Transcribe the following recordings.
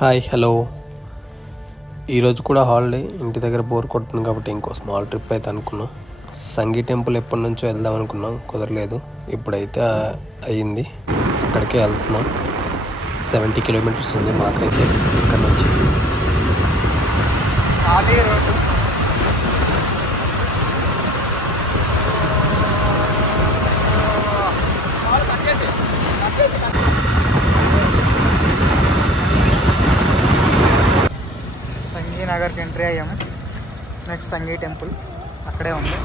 Hi hello. ఈరోజు కూడా holiday, ఇంటి దగ్గర బోర్ కొడుతుంది కాబట్టి ఇంకో స్మాల్ ట్రిప్ అయితే అనుకున్నాం. సంగీ టెంపుల్ ఎప్పటి నుంచో వెళ్దాం అనుకున్నాం, కుదరలేదు. ఇప్పుడైతే అయ్యింది, అక్కడికే వెళ్తున్నాం. 70 కిలోమీటర్స్ ఉంది మాకైతే ఇక్కడ నుంచి. సంగీ నగర్కి ఎంట్రీ అయ్యాము. నెక్స్ట్ సంగీ టెంపుల్ అక్కడే ఉంది.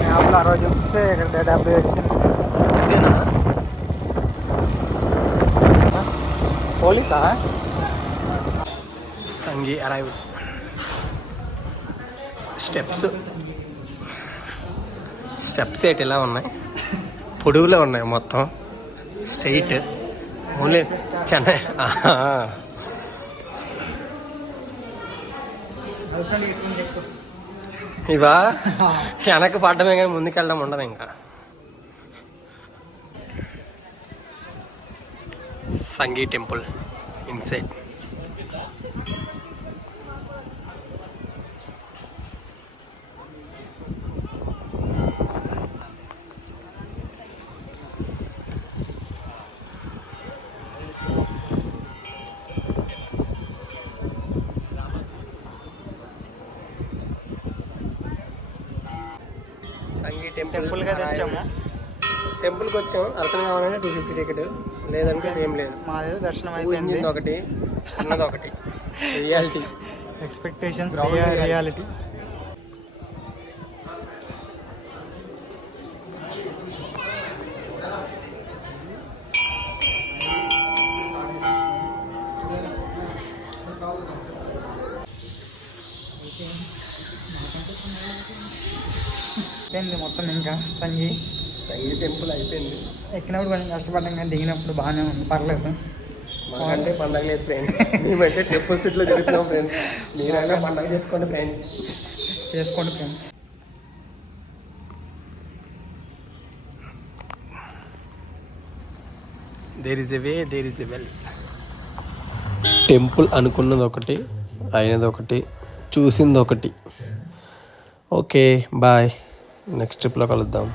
మ్యాప్లో ఆ రోజు చూస్తే ఇక్కడ 70 వచ్చింది. పోలీసా? సంగీ అరైవ్. స్టెప్స్ ఏంటి ఇలా ఉన్నాయి, పొడుగులో ఉన్నాయి, మొత్తం స్ట్రైట్. ఓన్లీ చెన్నై. ఇవా వెనక్కి పడ్డమే కానీ ముందుకెళ్ళడం ఉండదు. ఇంకా సంగీ టెంపుల్ ఇన్సైడ్. సంగీ టెంపుల్గా తెచ్చాము. టెంపుల్కి వచ్చాము. అర్చన కావాలంటే 250 టికెట్, లేదంటే ఏం లేదు. మాదేదో దర్శనం అయిపోయింది. ఒకటి ఉన్నది ఒకటి. Reality, expectations, reality. అయిపోయింది మొత్తం. ఇంకా సంగీ టెంపుల్ అయిపోయింది. ఎక్కినప్పుడు కొంచెం కష్టపడ్డాం కానీ దిగినప్పుడు బాగానే ఉంది, పర్లేదు. మాకంటే పండగ లేదు ఫ్రెండ్స్, మేమైతే టెంపుల్ సిటీలో జరుగుతున్నాం ఫ్రెండ్స్. మీరైనా పండగ చేసుకోండి friends. There is a way, there is a well. Temple అనుకున్నది ఒకటి, అయినది ఒకటి, చూసింది ఒకటి. ఓకే బాయ్, నెక్స్ట్ ట్రిప్లో కలుద్దాం.